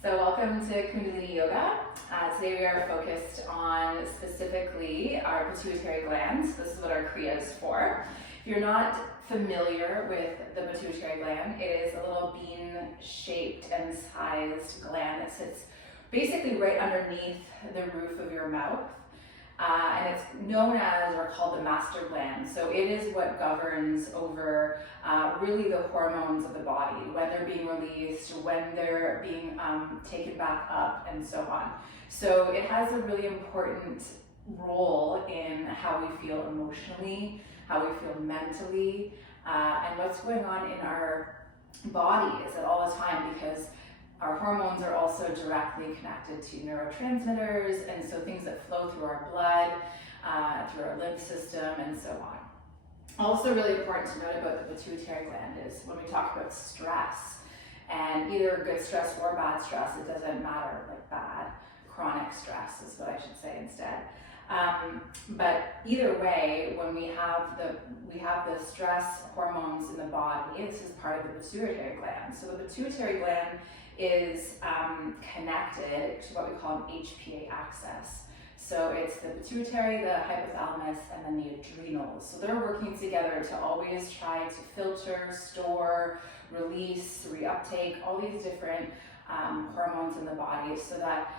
So welcome to Kundalini Yoga. Today we are focused on specifically our pituitary gland. This is what our kriya is for. If you're not familiar with the pituitary gland, it is a little bean-shaped and sized gland that sits basically right underneath the roof of your mouth. And it's known as, or called, the master gland. So it is what governs over really the hormones of the body, when they're being released, when they're being taken back up, and so on. So it has a really important role in how we feel emotionally, how we feel mentally, and what's going on in our bodies at all the time, because our hormones are also directly connected to neurotransmitters, and so things that flow through our blood, through our lymph system, and so on. Also really important to note about the pituitary gland is when we talk about stress, and either good stress or bad stress, it doesn't matter, like bad, chronic stress is what I should say instead. But either way, when we have the stress hormones in the body, this is part of the pituitary gland. So the pituitary gland is connected to what we call an HPA axis. So it's the pituitary, the hypothalamus, and then the adrenals. So they're working together to always try to filter, store, release, reuptake, all these different hormones in the body, so that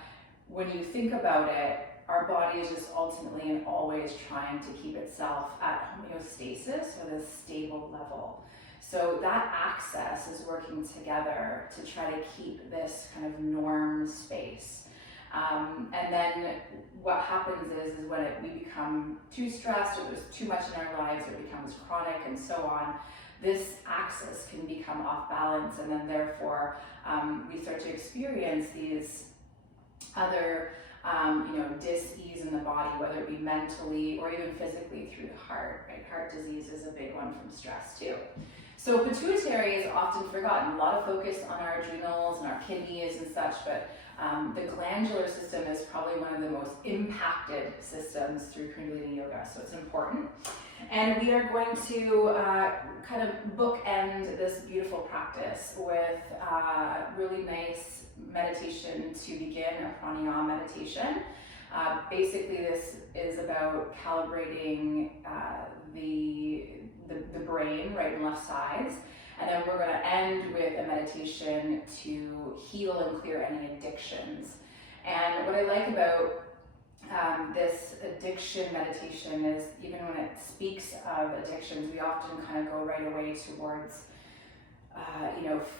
when you think about it, our body is just ultimately and always trying to keep itself at homeostasis, or this stable level. So that axis is working together to try to keep this kind of norm space. And then what happens is when we become too stressed, or there's too much in our lives, or it becomes chronic, and so on, this axis can become off balance, and then therefore we start to experience these other dis-ease in the body, whether it be mentally or even physically through the heart, right? Heart disease is a big one from stress too. So pituitary is often forgotten. A lot of focus on our adrenals and our kidneys and such, but the glandular system is probably one of the most impacted systems through Kundalini Yoga, so it's important. And we are going to kind of bookend this beautiful practice with really nice meditation to begin, a pranayama meditation. Basically, this is about calibrating the brain, right and left sides. And then we're going to end with a meditation to heal and clear any addictions. And what I like about this addiction meditation is, even when it speaks of addictions, we often kind of go right away towards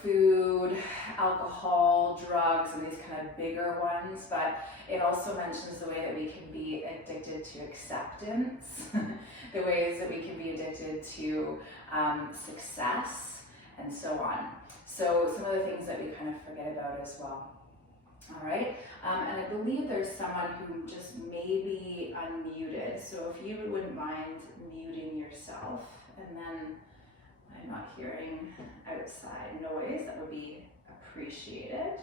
food, alcohol, drugs, and these kind of bigger ones, but it also mentions the way that we can be addicted to acceptance, the ways that we can be addicted to success, and so on. So some of the things that we kind of forget about as well. All right, and I believe there's someone who just maybe unmuted, so if you wouldn't mind muting yourself, and then I'm not hearing outside noise, that would be appreciated.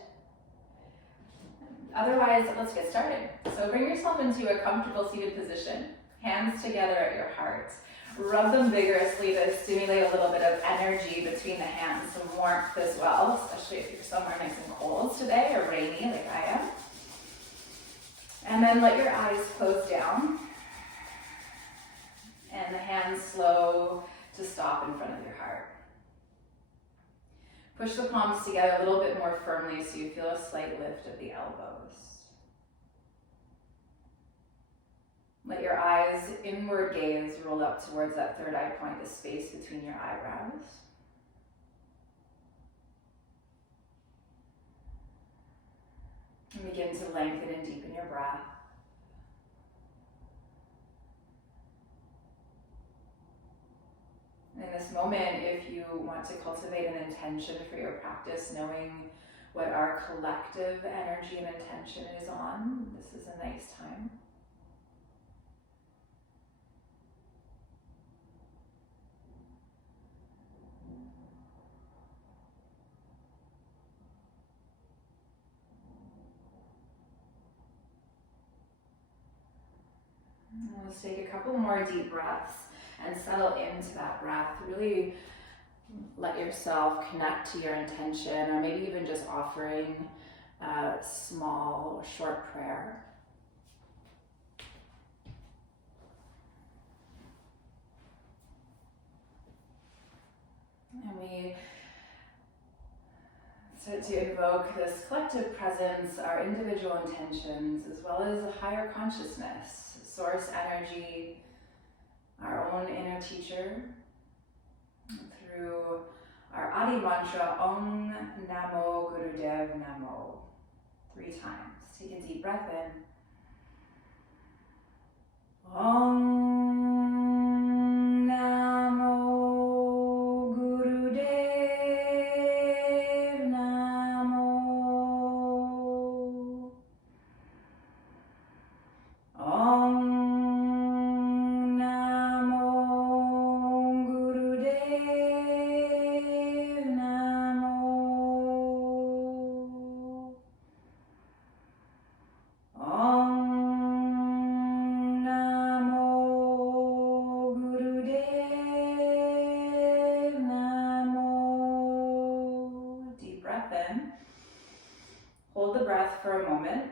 Otherwise, let's get started. So bring yourself into a comfortable seated position, hands together at your heart. Rub them vigorously to stimulate a little bit of energy between the hands, some warmth as well, especially if you're somewhere nice and cold today or rainy like I am. And then let your eyes close down, and the hands slow to stop in front of your heart. Push the palms together a little bit more firmly so you feel a slight lift of the elbows. Let your eyes inward gaze roll up towards that third eye point, the space between your eyebrows. And begin to lengthen and deepen your breath. In this moment, if you want to cultivate an intention for your practice, knowing what our collective energy and intention is on, this is a nice time. Let's take a couple more deep breaths and settle into that breath. Really let yourself connect to your intention, or maybe even just offering a small, short prayer. And we start to invoke this collective presence, our individual intentions, as well as a higher consciousness, source energy, our own inner teacher, through our Adi mantra, Om Namo Gurudev Namo, 3 times. Take a deep breath in. Om Namo Gurudev Namo. Om Namo Gurudev Namo. Om Namo Gurudev Namo. Deep breath in. Hold the breath for a moment.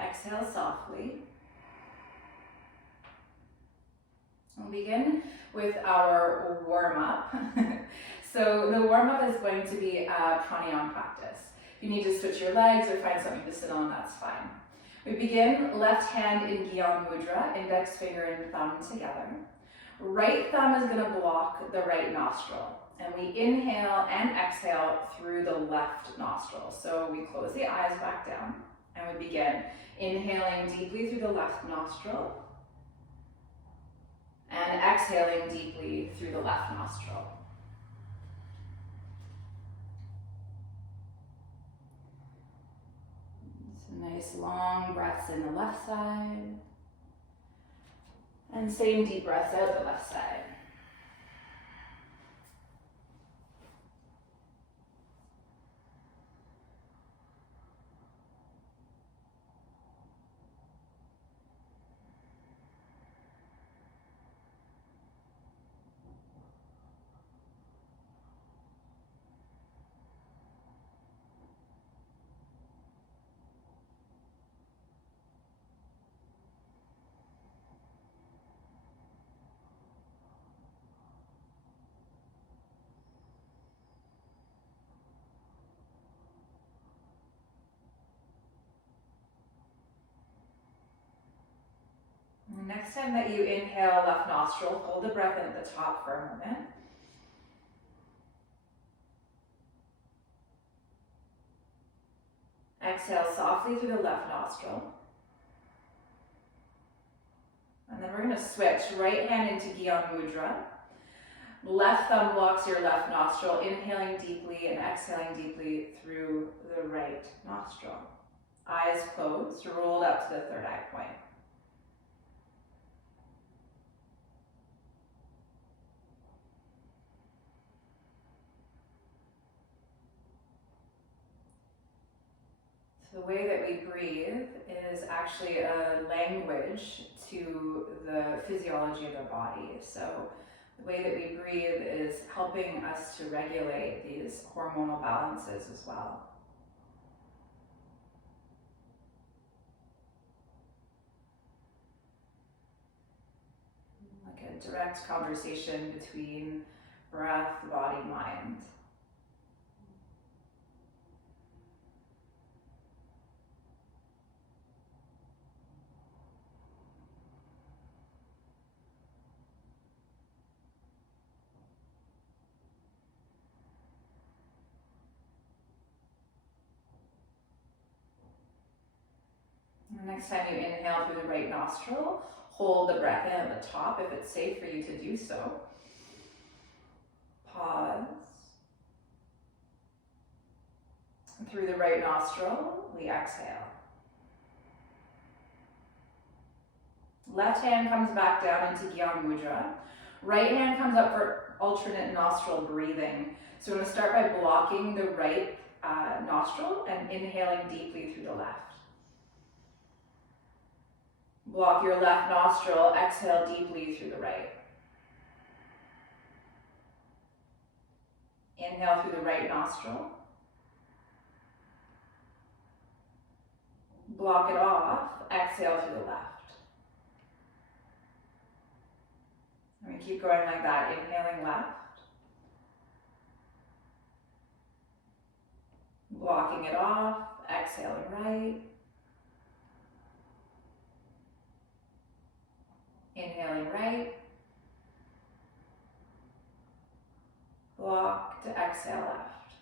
Exhale softly. We'll begin with our warm-up. So the warm-up is going to be a pranayama practice. If you need to switch your legs or find something to sit on, that's fine. We begin left hand in Gyan Mudra, index finger and thumb together. Right thumb is going to block the right nostril. And we inhale and exhale through the left nostril. So we close the eyes back down and we begin inhaling deeply through the left nostril and exhaling deeply through the left nostril. So nice long breaths in the left side and same deep breaths out the left side. Next time that you inhale left nostril, hold the breath in at the top for a moment. Exhale softly through the left nostril. And then we're going to switch right hand into Gyan Mudra. Left thumb blocks your left nostril, inhaling deeply and exhaling deeply through the right nostril. Eyes closed, rolled up to the third eye point. The way that we breathe is actually a language to the physiology of the body. So the way that we breathe is helping us to regulate these hormonal balances as well. Like a direct conversation between breath, body, mind. Next time you inhale through the right nostril, hold the breath in at the top if it's safe for you to do so. Pause. And through the right nostril, we exhale. Left hand comes back down into Gyan Mudra. Right hand comes up for alternate nostril breathing. So we're going to start by blocking the right nostril and inhaling deeply through the left. Block your left nostril, exhale deeply through the right. Inhale through the right nostril. Block it off. Exhale through the left. And we keep going like that. Inhaling left. Blocking it off. Exhaling right. Inhaling right. Block to exhale left.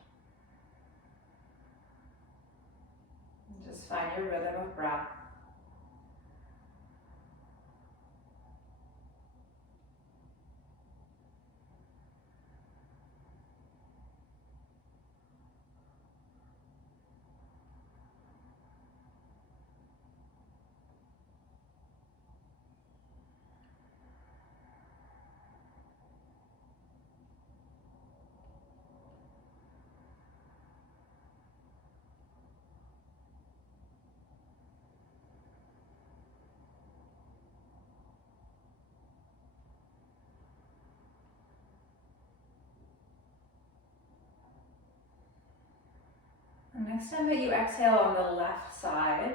And just find your rhythm of breath. And next time that you exhale on the left side,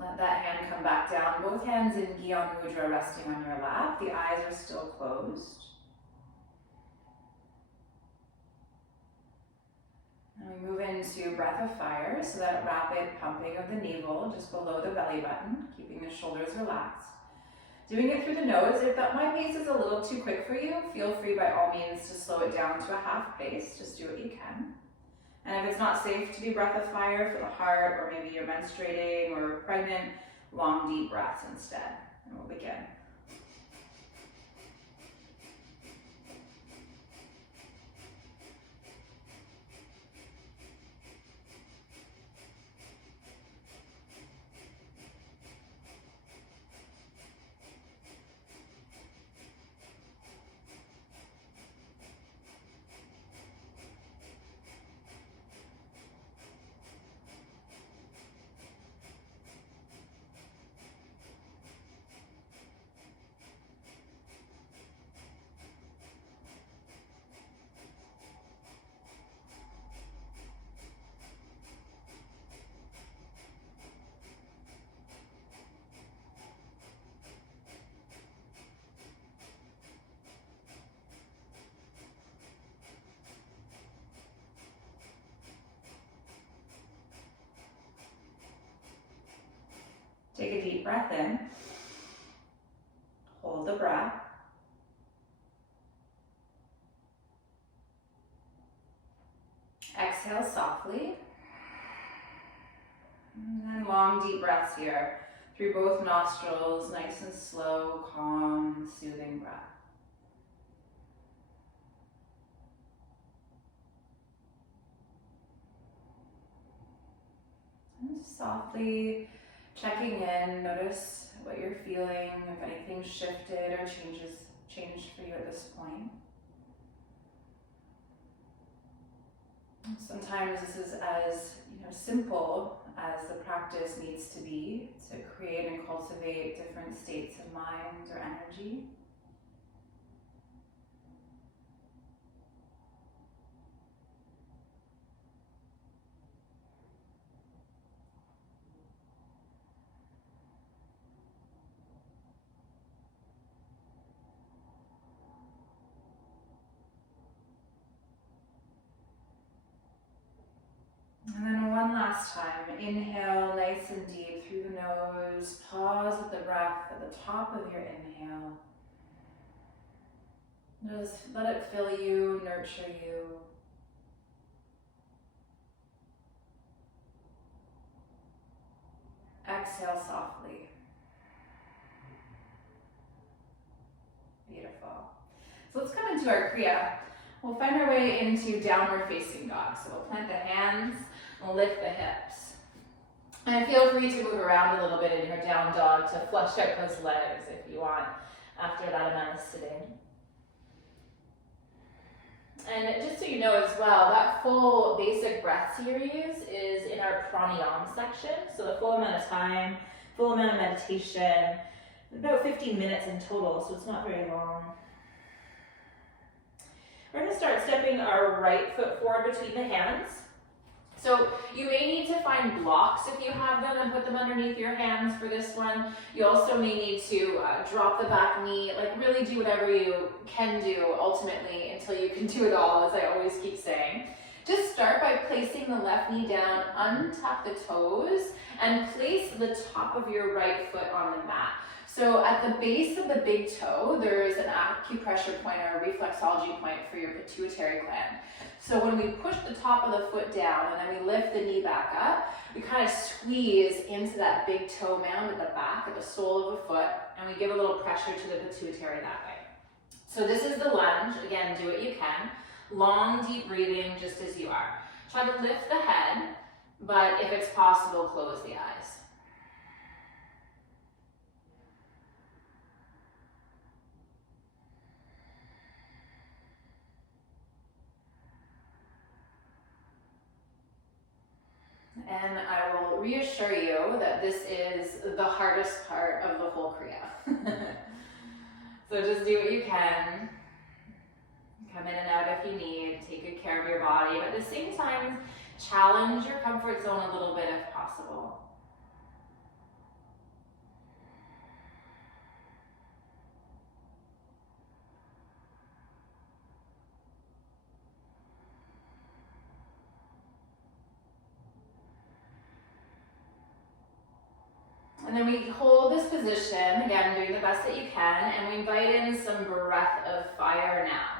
let that hand come back down. Both hands in Gyan Mudra resting on your lap. The eyes are still closed. And we move into breath of fire, so that rapid pumping of the navel just below the belly button, keeping the shoulders relaxed. Doing it through the nose. If my pace is a little too quick for you, feel free by all means to slow it down to a half pace. Just do what you can. And if it's not safe to do breath of fire for the heart, or maybe you're menstruating or pregnant, long deep breaths instead. And we'll begin. Take a deep breath in. Hold the breath. Exhale softly. And then long deep breaths here through both nostrils, nice and slow, calm, soothing breath. And just softly checking in, notice what you're feeling, if anything shifted or changed for you at this point. Sometimes this is as simple as the practice needs to be to create and cultivate different states of mind or energy. And then one last time, inhale nice and deep through the nose, pause with the breath at the top of your inhale. Just let it fill you, nurture you. Exhale softly. Beautiful. So let's come into our kriya. We'll find our way into downward facing dog. So we'll plant the hands, we'll lift the hips. And feel free to move around a little bit in your down dog to flush out those legs if you want after that amount of sitting. And just so you know as well, that full basic breath series is in our pranayama section. So the full amount of time, full amount of meditation, about 15 minutes in total, so it's not very long. We're going to start stepping our right foot forward between the hands. So you may need to find blocks if you have them and put them underneath your hands for this one. You also may need to drop the back knee, like really do whatever you can do ultimately until you can do it all, as I always keep saying. Just start by placing the left knee down, untap the toes, and place the top of your right foot on the mat. So at the base of the big toe, there is an acupressure point or a reflexology point for your pituitary gland. So when we push the top of the foot down and then we lift the knee back up, we kind of squeeze into that big toe mound at the back of the sole of the foot, and we give a little pressure to the pituitary that way. So this is the lunge. Again, do what you can. Long, deep breathing, just as you are. Try to lift the head, but if it's possible, close the eyes. And I will reassure you that this is the hardest part of the whole kriya. So just do what you can. Come in and out if you need. Take good care of your body, but at the same time, challenge your comfort zone a little bit if possible. And then we hold this position, again, doing the best that you can, and we invite in some breath of fire now.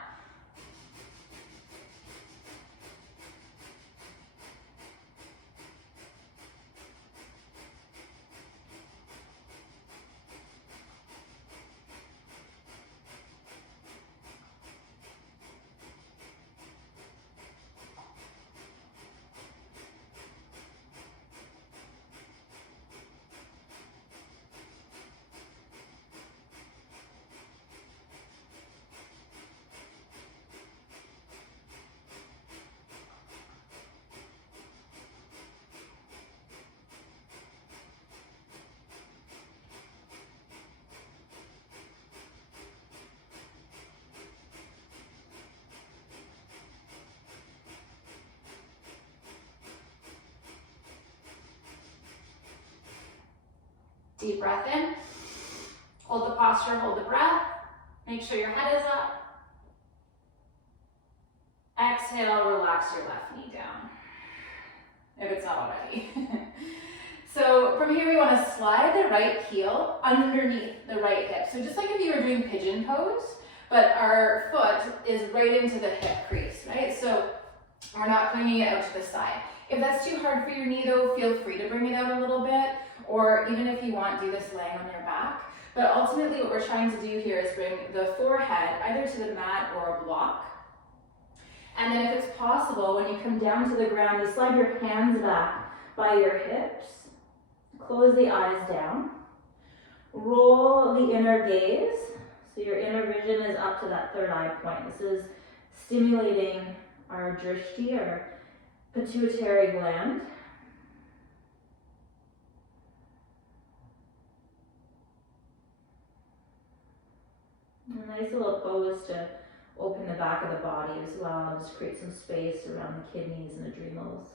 Deep breath in, hold the posture, hold the breath, make sure your head is up. Exhale, relax your left knee down, if it's not already. So from here we want to slide the right heel underneath the right hip. So just like if you were doing pigeon pose, but our foot is right into the hip crease, right? So we're not bringing it out to the side. If that's too hard for your knee though, feel free to bring it out a little bit. Or even if you want, do this laying on your back. But ultimately what we're trying to do here is bring the forehead either to the mat or a block. And then if it's possible, when you come down to the ground, you slide your hands back by your hips. Close the eyes down. Roll the inner gaze. So your inner vision is up to that third eye point. This is stimulating our drishti, our pituitary gland. A nice little pose to open the back of the body as well, and just create some space around the kidneys and adrenals.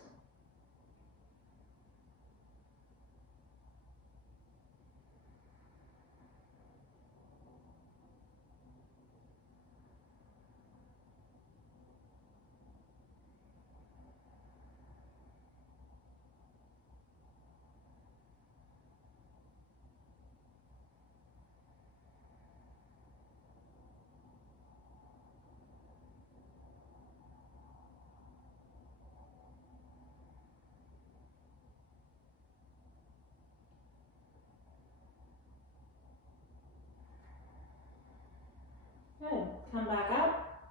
Good. Come back up.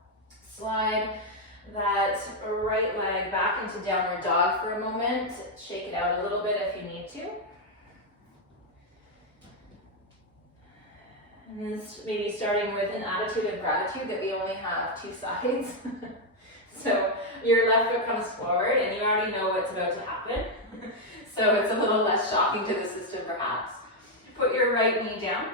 Slide that right leg back into downward dog for a moment. Shake it out a little bit if you need to. And then maybe starting with an attitude of gratitude that we only have two sides. So your left foot comes forward and you already know what's about to happen. So it's a little less shocking to the system perhaps. Put your right knee down.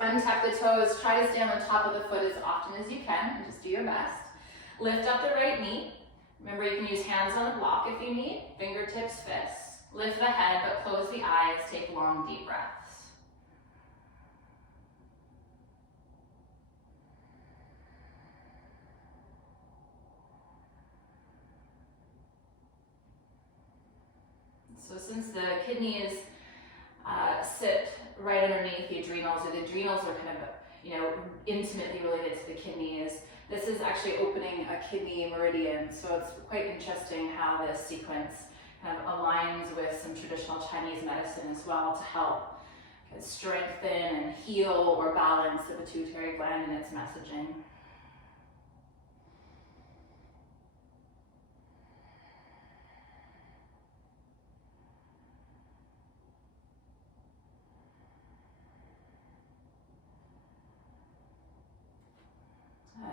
Untap the toes, try to stay on the top of the foot as often as you can, and just do your best. Lift up the right knee. Remember, you can use hands on the block if you need, fingertips, fists. Lift the head, but close the eyes. Take long, deep breaths. So since the kidneys sit right underneath the adrenals, or the adrenals are kind of, intimately related to the kidneys, this is actually opening a kidney meridian. So it's quite interesting how this sequence kind of aligns with some traditional Chinese medicine as well to help strengthen and heal or balance the pituitary gland and its messaging.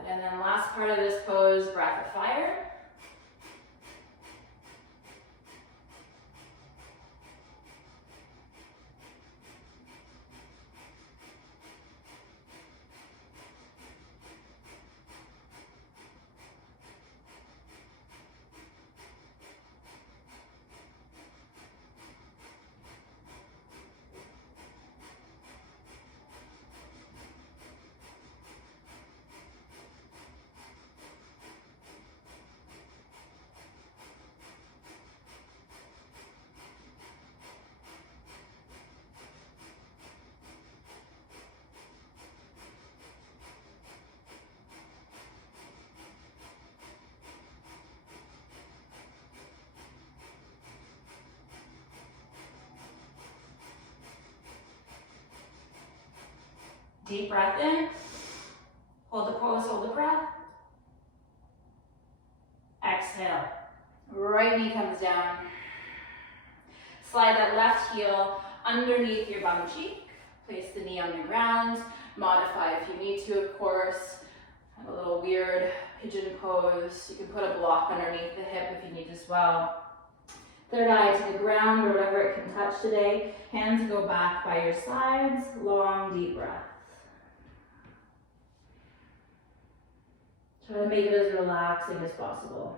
And then last part of this pose, breath of fire. Deep breath in. Hold the pose, hold the breath. Exhale. Right knee comes down. Slide that left heel underneath your bum cheek. Place the knee on the ground. Modify if you need to, of course. Have a little weird pigeon pose. You can put a block underneath the hip if you need as well. Third eye to the ground or whatever it can touch today. Hands go back by your sides. Long, deep breath. Try to make it as relaxing as possible.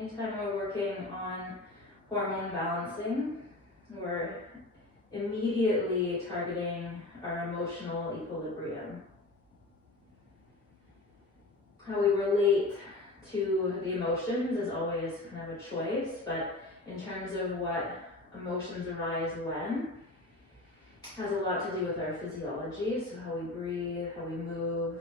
Anytime we're working on hormone balancing, we're immediately targeting our emotional equilibrium. How we relate to the emotions is always kind of a choice, but in terms of what emotions arise when, has a lot to do with our physiology, so how we breathe, how we move.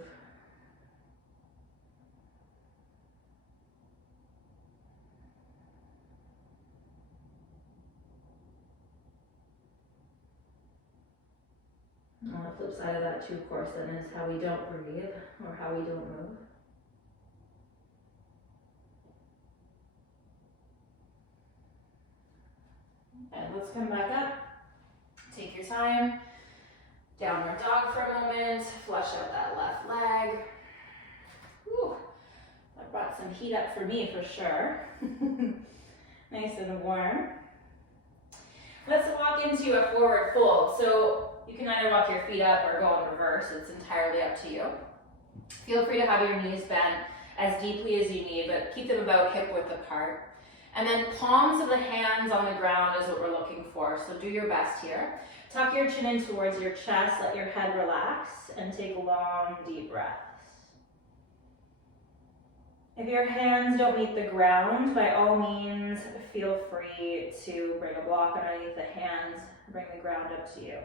On the flip side of that too, of course, then is how we don't breathe or how we don't move. And let's come back up. Take your time. Downward dog for a moment. Flush out that left leg. Whew. That brought some heat up for me for sure. Nice and warm. Let's walk into a forward fold. So you can either walk your feet up or go in reverse. It's entirely up to you. Feel free to have your knees bent as deeply as you need, but keep them about hip width apart. And then palms of the hands on the ground is what we're looking for. So do your best here. Tuck your chin in towards your chest, let your head relax, and take long, deep breaths. If your hands don't meet the ground, by all means, feel free to bring a block underneath the hands, bring the ground up to you.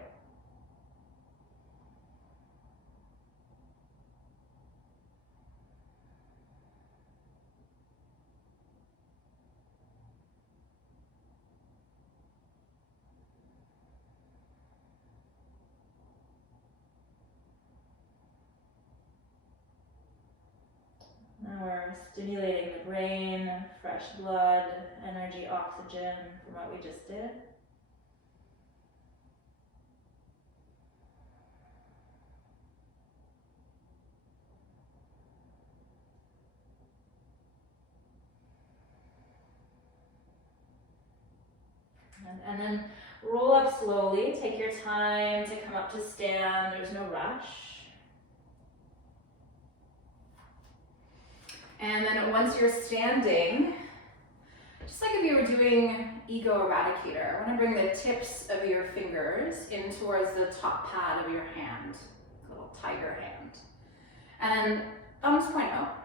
Now we're stimulating the brain, fresh blood, energy, oxygen from what we just did. And then Roll up slowly. Take your time to come up to stand. There's no rush. And then once you're standing, just like if you were doing ego eradicator, I want to bring the tips of your fingers in towards the top pad of your hand, a little tiger hand. And then thumbs point out.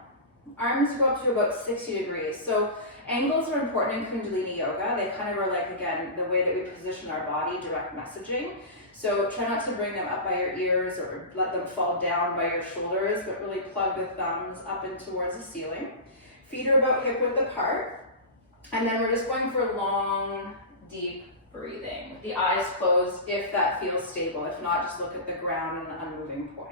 Arms go up to about 60 degrees. So angles are important in Kundalini yoga. They kind of are like, again, the way that we position our body, direct messaging. So try not to bring them up by your ears or let them fall down by your shoulders, but really plug the thumbs up and towards the ceiling. Feet are about hip width apart. And then we're just going for long, deep breathing. The eyes closed if that feels stable. If not, just look at the ground and the unmoving point.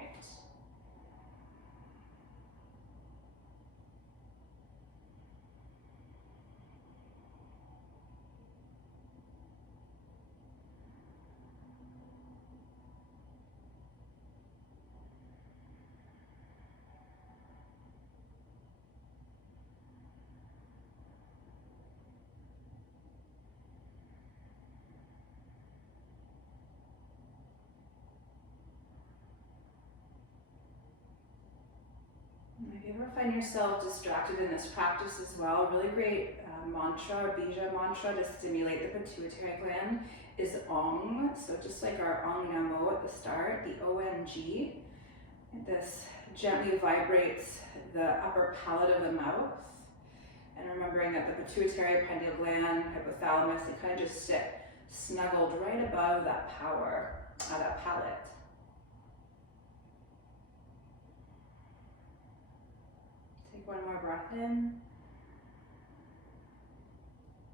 If you ever find yourself distracted in this practice as well, a really great mantra, or bija mantra to stimulate the pituitary gland is Ong. So just like our Ong Namo at the start, the ONG. This gently vibrates the upper palate of the mouth. And remembering that the pituitary, pineal gland, hypothalamus, they kind of just sit snuggled right above that power, that palate. Take one more breath in.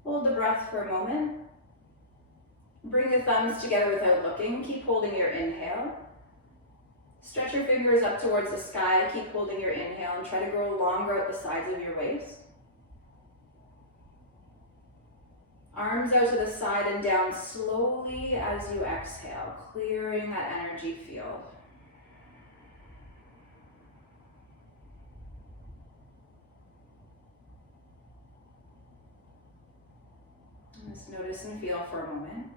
Hold the breath for a moment. Bring the thumbs together without looking. Keep holding your inhale. Stretch your fingers up towards the sky. Keep holding your inhale and try to grow longer at the sides of your waist. Arms out to the side and down slowly as you exhale, clearing that energy field. Just notice and feel for a moment.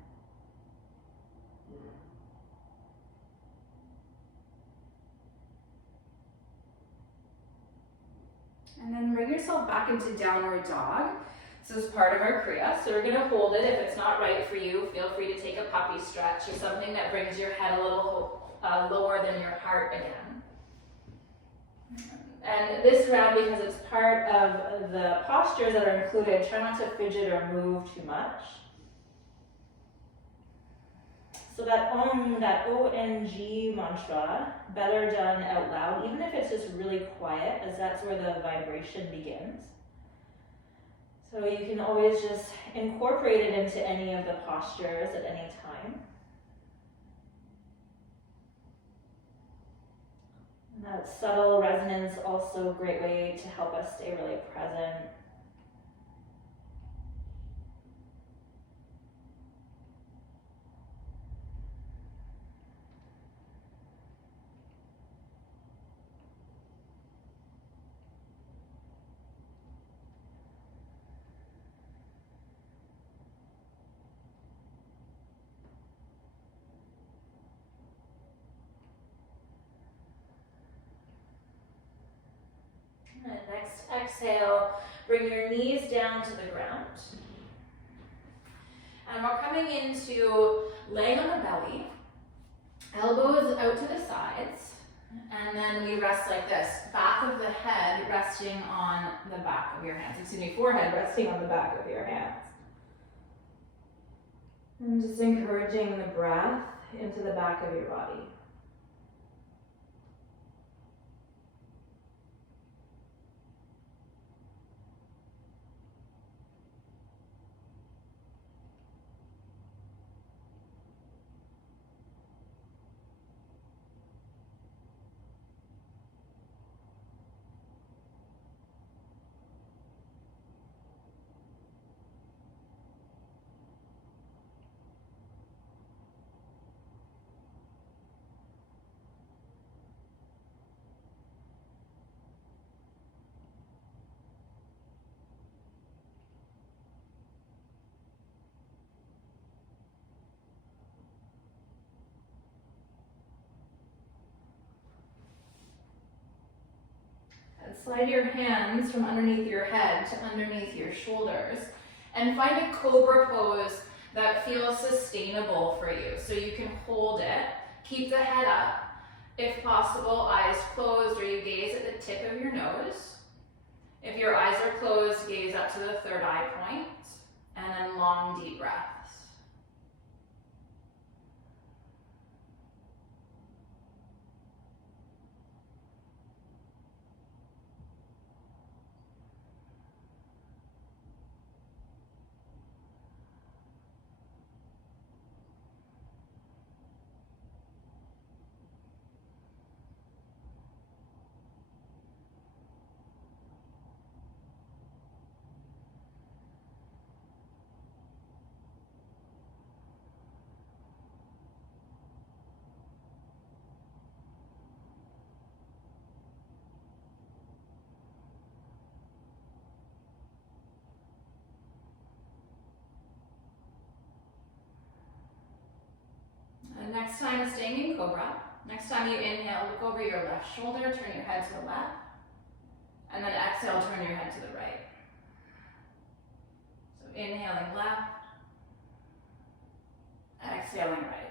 And then bring yourself back into downward dog. This is part of our kriya, so we're going to hold it. If it's not right for you, feel free to take a puppy stretch or something that brings your head a little lower than your heart again. And this round, because it's part of the postures that are included, try not to fidget or move too much. So that Om, that ONG mantra, better done out loud, even if it's just really quiet, as that's where the vibration begins. So you can always just incorporate it into any of the postures at any time. And that subtle resonance, also a great way to help us stay really present. And next exhale, bring your knees down to the ground. And we're coming into laying on the belly, elbows out to the sides, and then we rest like this. Back of the head resting on the back of your hands. Excuse me, forehead resting on the back of your hands. And just encouraging the breath into the back of your body. And slide your hands from underneath your head to underneath your shoulders. And find a cobra pose that feels sustainable for you. So you can hold it, keep the head up. If possible, eyes closed, or you gaze at the tip of your nose. If your eyes are closed, gaze up to the third eye point, and then long, deep breaths. And next time, staying in cobra. Next time you inhale, look over your left shoulder, turn your head to the left. And then exhale, turn your head to the right. So inhaling left, exhaling right.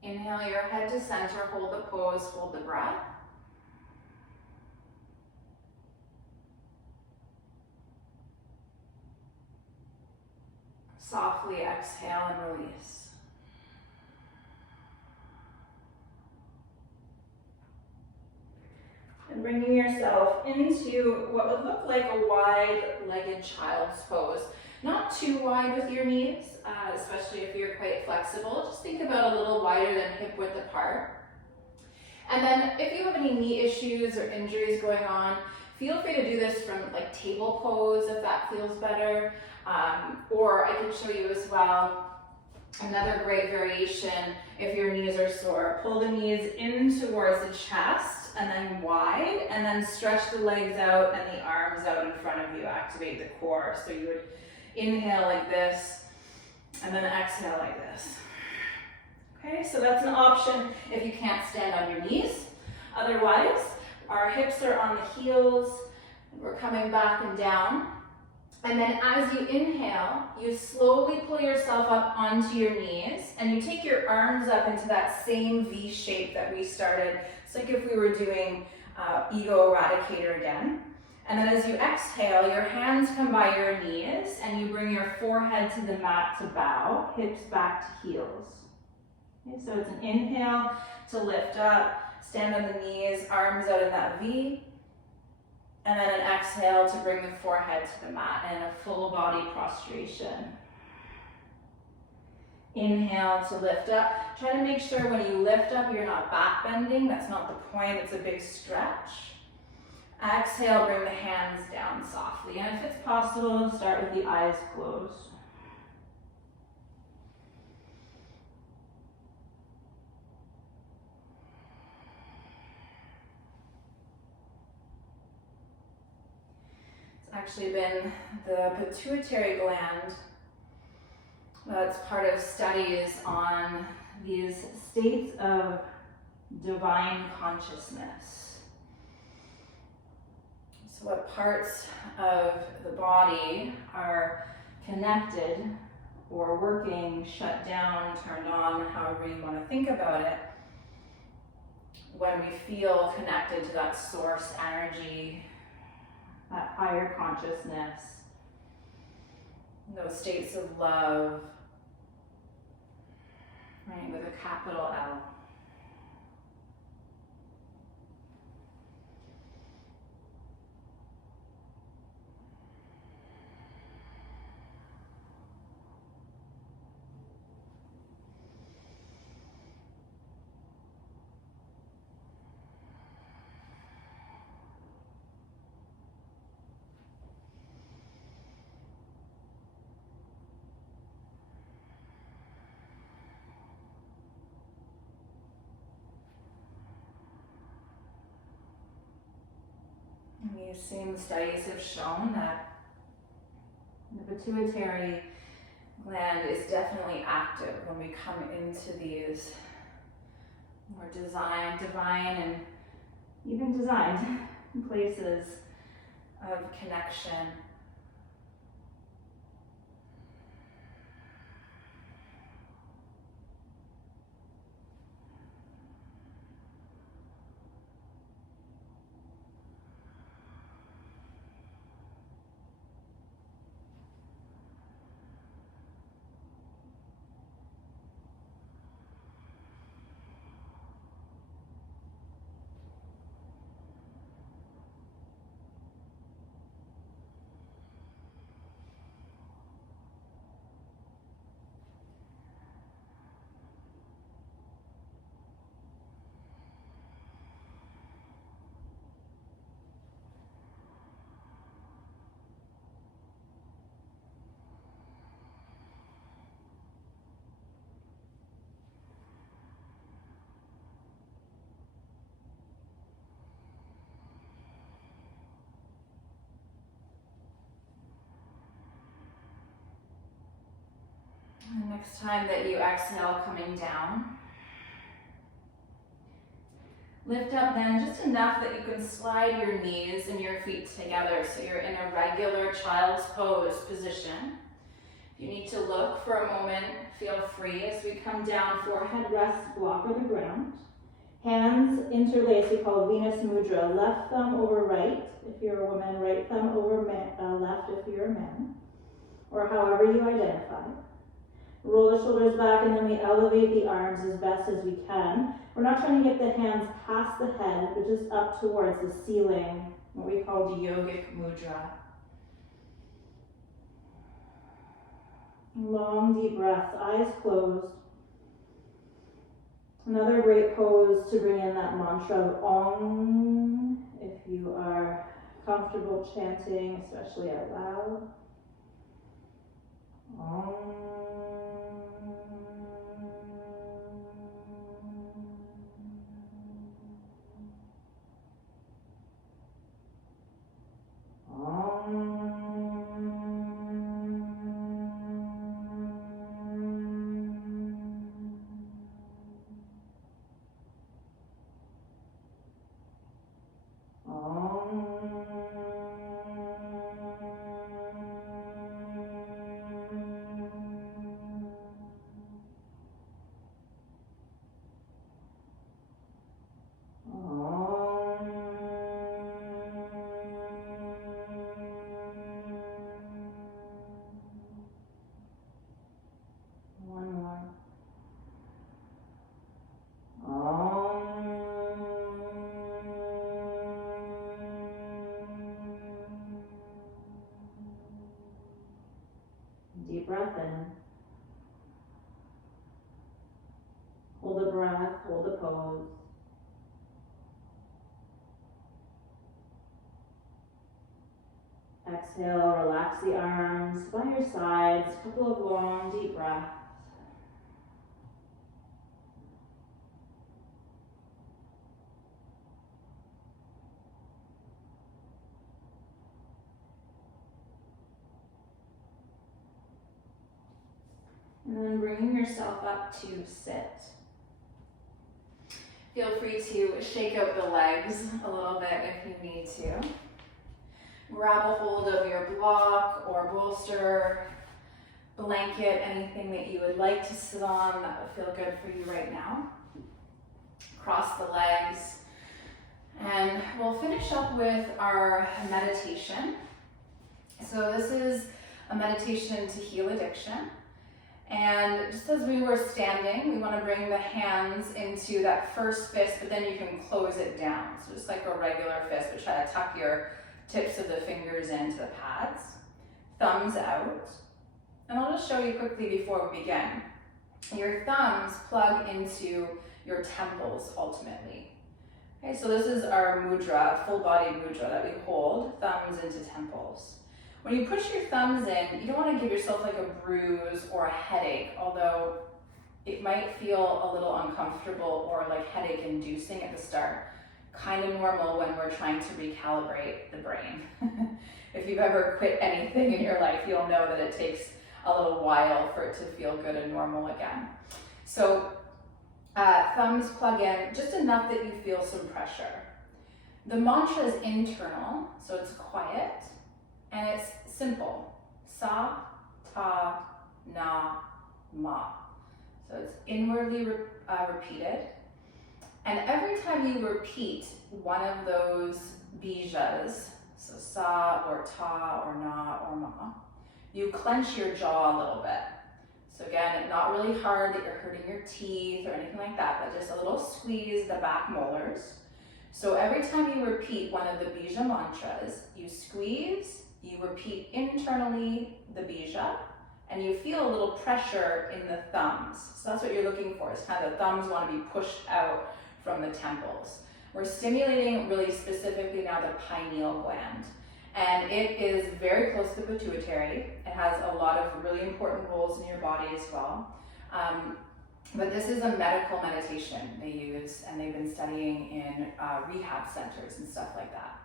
Inhale your head to center, hold the pose, hold the breath. Softly exhale and release. And bringing yourself into what would look like a wide-legged child's pose. Not too wide with your knees, especially if you're quite flexible. Just think about a little wider than hip width apart. And then if you have any knee issues or injuries going on, feel free to do this from like table pose if that feels better. Or I can show you as well another great variation if your knees are sore. Pull the knees in towards the chest and then wide, and then stretch the legs out and the arms out in front of you. Activate the core. So you would inhale like this and then exhale like this. Okay, so that's an option if you can't stand on your knees. Otherwise, our hips are on the heels. We're coming back and down. And then as you inhale, you slowly pull yourself up onto your knees and you take your arms up into that same V shape that we started. It's like if we were doing ego eradicator again. And then as you exhale, your hands come by your knees and you bring your forehead to the mat to bow, hips back to heels. Okay, so it's an inhale to lift up, stand on the knees, arms out in that V. And then an exhale to bring the forehead to the mat and a full body prostration. Inhale to lift up. Try to make sure when you lift up, you're not back bending. That's not the point, it's a big stretch. Exhale, bring the hands down softly. And if it's possible, start with the eyes closed. It's actually been the pituitary gland that's part of studies on these states of divine consciousness. So what parts of the body are connected or working, shut down, turned on, however you want to think about it, when we feel connected to that source energy, that higher consciousness, those states of love, right, with a capital L. These same studies have shown that the pituitary gland is definitely active when we come into these more divine, and even designed places of connection. And next time that you exhale, coming down, lift up then just enough that you can slide your knees and your feet together so you're in a regular child's pose position. If you need to look for a moment, feel free as we come down, forehead rests block or the ground. Hands interlace, we call Venus Mudra, left thumb over right if you're a woman, right thumb over left if you're a man, or however you identify. Roll the shoulders back and then we elevate the arms as best as we can. We're not trying to get the hands past the head, but just up towards the ceiling, what we call the yogic mudra. Long, deep breaths, eyes closed. Another great pose to bring in that mantra of Om, if you are comfortable chanting, especially out loud. Om. Deep breath in. Hold the breath, hold the pose. Exhale, relax the arms by your sides, a couple of long, deep breaths. And then bringing yourself up to sit. Feel free to shake out the legs a little bit if you need to. Grab a hold of your block or bolster, blanket, anything that you would like to sit on that would feel good for you right now. Cross the legs. And we'll finish up with our meditation. So this is a meditation to heal addiction. And just as we were standing, we want to bring the hands into that first fist, but then you can close it down. So just like a regular fist, but try to tuck your tips of the fingers into the pads. Thumbs out. And I'll just show you quickly before we begin. Your thumbs plug into your temples ultimately. Okay, so this is our mudra, full body mudra that we hold, thumbs into temples. When you push your thumbs in, you don't want to give yourself like a bruise or a headache, although it might feel a little uncomfortable or like headache inducing at the start. Kind of normal when we're trying to recalibrate the brain. If you've ever quit anything in your life, you'll know that it takes a little while for it to feel good and normal again. So thumbs plug in just enough that you feel some pressure. The mantra is internal, so it's quiet. And it's simple, sa, ta, na, ma. So it's inwardly repeated. And every time you repeat one of those bijas, so sa or ta or na or ma, you clench your jaw a little bit. So again, not really hard that you're hurting your teeth or anything like that, but just a little squeeze the back molars. So every time you repeat one of the bija mantras, you squeeze, you repeat internally the bija, and you feel a little pressure in the thumbs. So that's what you're looking for, is kind of the thumbs want to be pushed out from the temples. We're stimulating really specifically now the pineal gland. And it is very close to the pituitary. It has a lot of really important roles in your body as well. But this is a medical meditation they use, and they've been studying in rehab centers and stuff like that.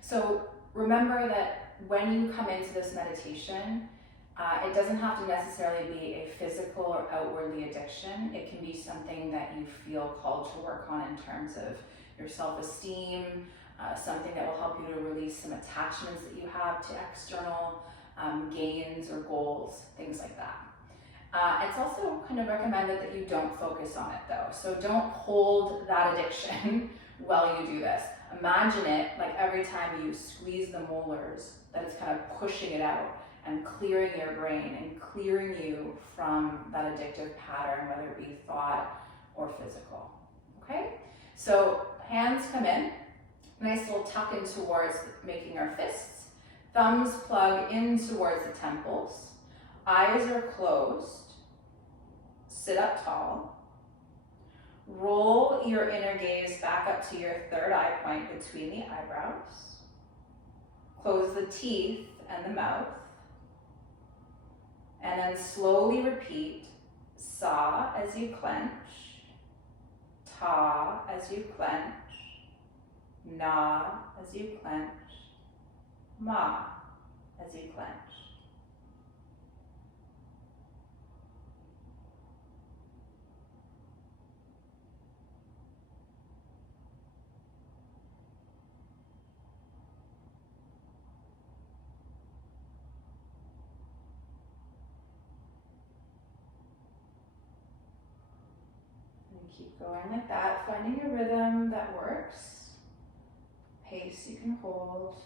So remember that when you come into this meditation, it doesn't have to necessarily be a physical or outwardly addiction. It can be something that you feel called to work on in terms of your self-esteem, something that will help you to release some attachments that you have to external gains or goals, things like that. It's also kind of recommended that you don't focus on it though. So don't hold that addiction while you do this. Imagine it like every time you squeeze the molars, that it's kind of pushing it out and clearing your brain and clearing you from that addictive pattern, whether it be thought or physical. Okay? So hands come in, nice little tuck in towards making our fists. Thumbs plug in towards the temples. Eyes are closed. Sit up tall. Roll your inner gaze back up to your third eye point between the eyebrows. Close the teeth and the mouth. And then slowly repeat sa as you clench, ta as you clench, na as you clench, ma as you clench. Keep going like that, finding a rhythm that works, pace you can hold.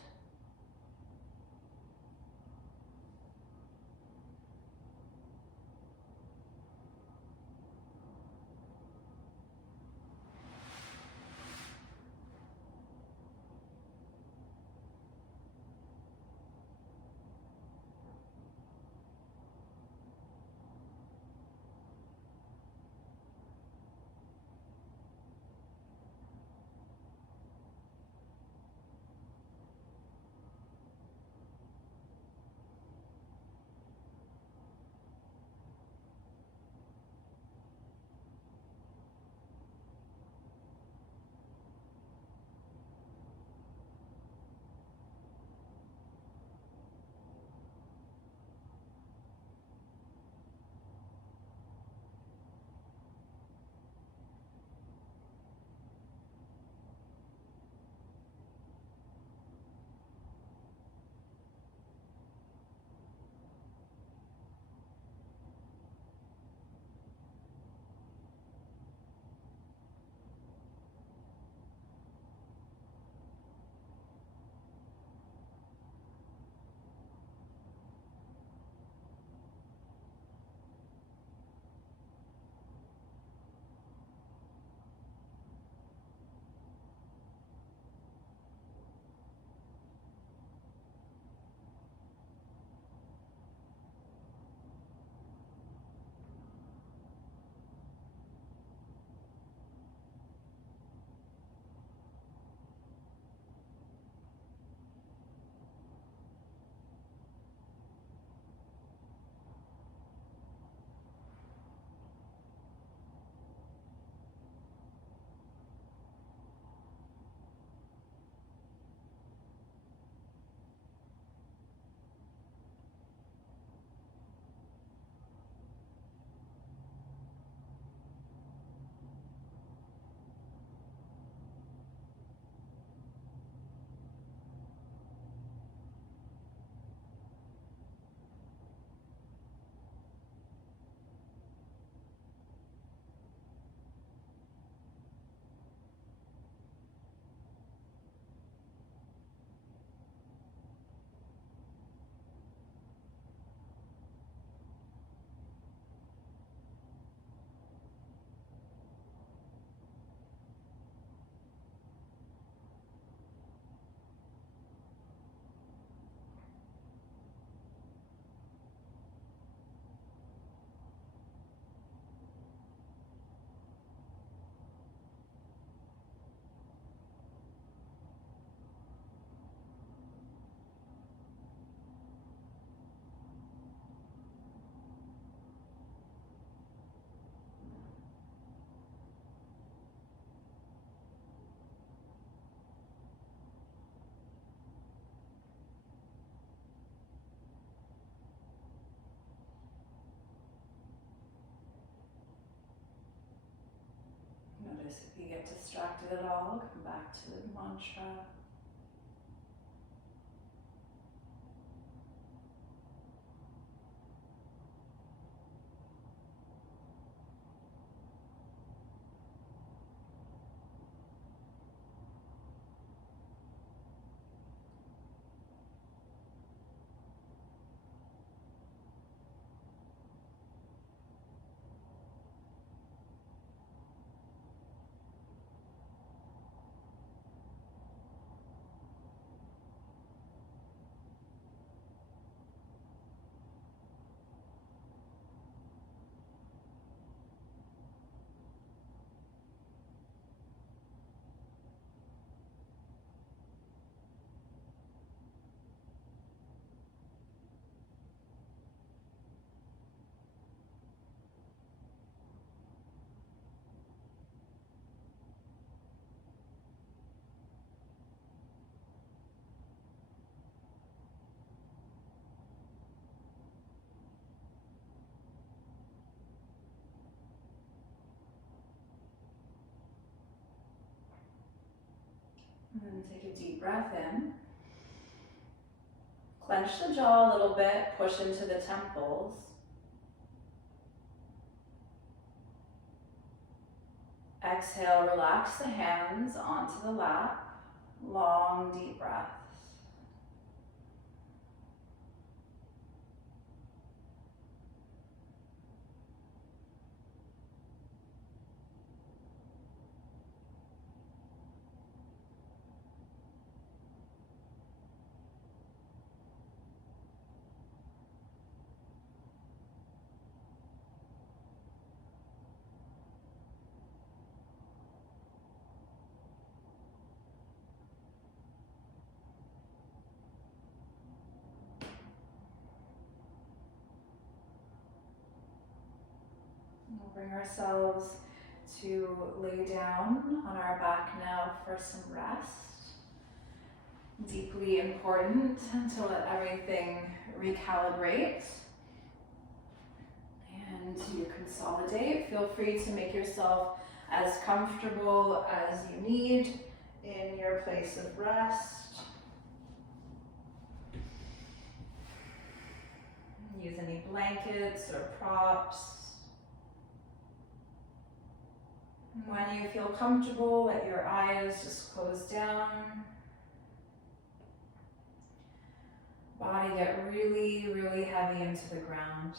Notice if you get distracted at all, come back to the mantra. And then take a deep breath in. Clench the jaw a little bit, push into the temples. Exhale, relax the hands onto the lap. Long, deep breaths. We'll bring ourselves to lay down on our back now for some rest. Deeply important to let everything recalibrate and you consolidate. Feel free to make yourself as comfortable as you need in your place of rest. Use any blankets or props. When you feel comfortable, let your eyes just close down. Body get really, really heavy into the ground.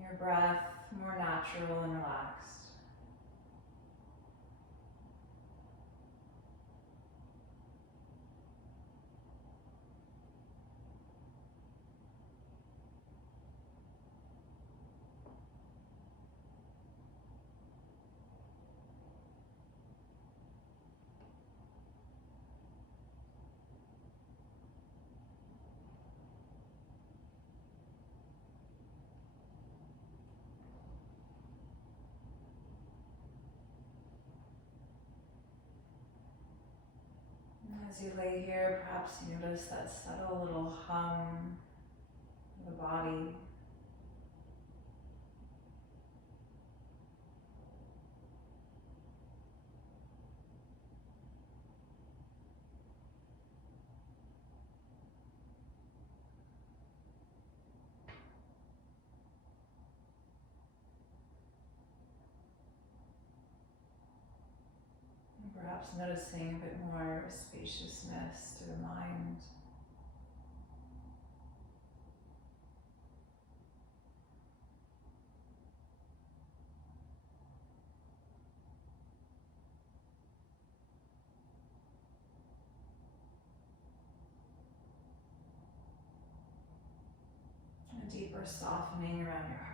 Your breath more natural and relaxed. As you lay here, perhaps you notice that subtle little hum of the body. Perhaps noticing a bit more spaciousness to the mind. A deeper softening around your heart.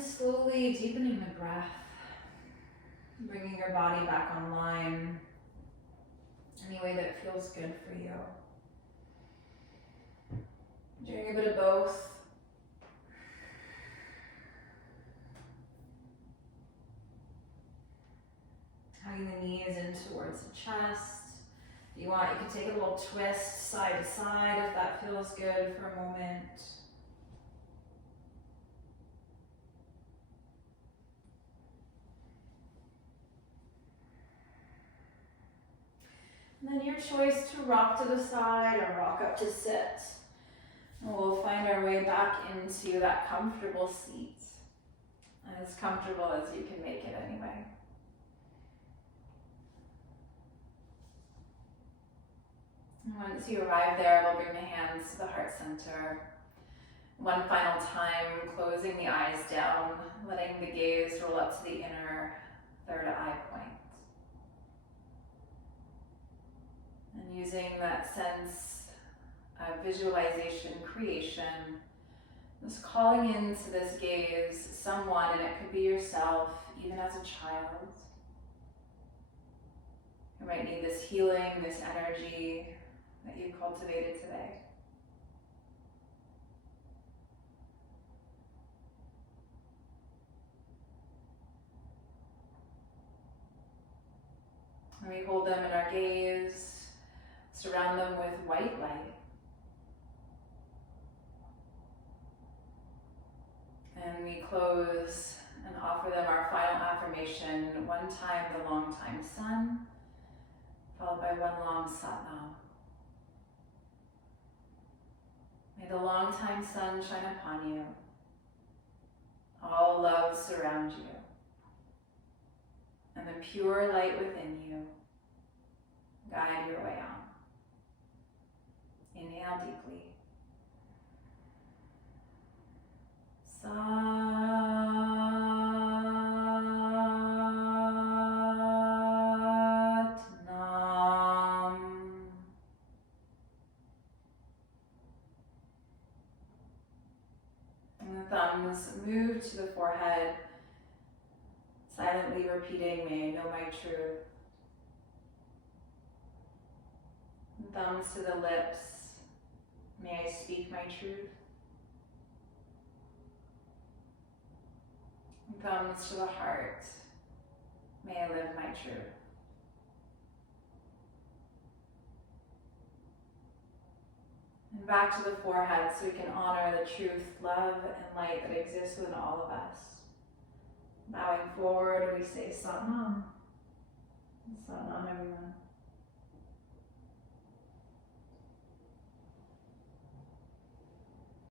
then slowly deepening the breath, bringing your body back online any way that feels good for you. Doing a bit of both. Hugging the knees in towards the chest. If you want, you can take a little twist side to side if that feels good for a moment. And then your choice to rock to the side or rock up to sit. And we'll find our way back into that comfortable seat. As comfortable as you can make it anyway. And once you arrive there, we'll bring the hands to the heart center. One final time, closing the eyes down, letting the gaze roll up to the inner third eye point. And using that sense of visualization, creation, just calling into this gaze someone, and it could be yourself, even as a child, who might need this healing, this energy that you've cultivated today. And we hold them in our gaze, surround them with white light. And we close and offer them our final affirmation, one time the long time sun, followed by one long Satnam. May the long time sun shine upon you. All love surround you. And the pure light within you guide your way on. Inhale deeply. Satnam. And the thumbs move to the forehead, silently repeating, may I know my truth. And thumbs to the lips, may I speak my truth. And thumbs to the heart, may I live my truth. And back to the forehead so we can honor the truth, love, and light that exists within all of us. Bowing forward, we say Satnam. Satnam, everyone.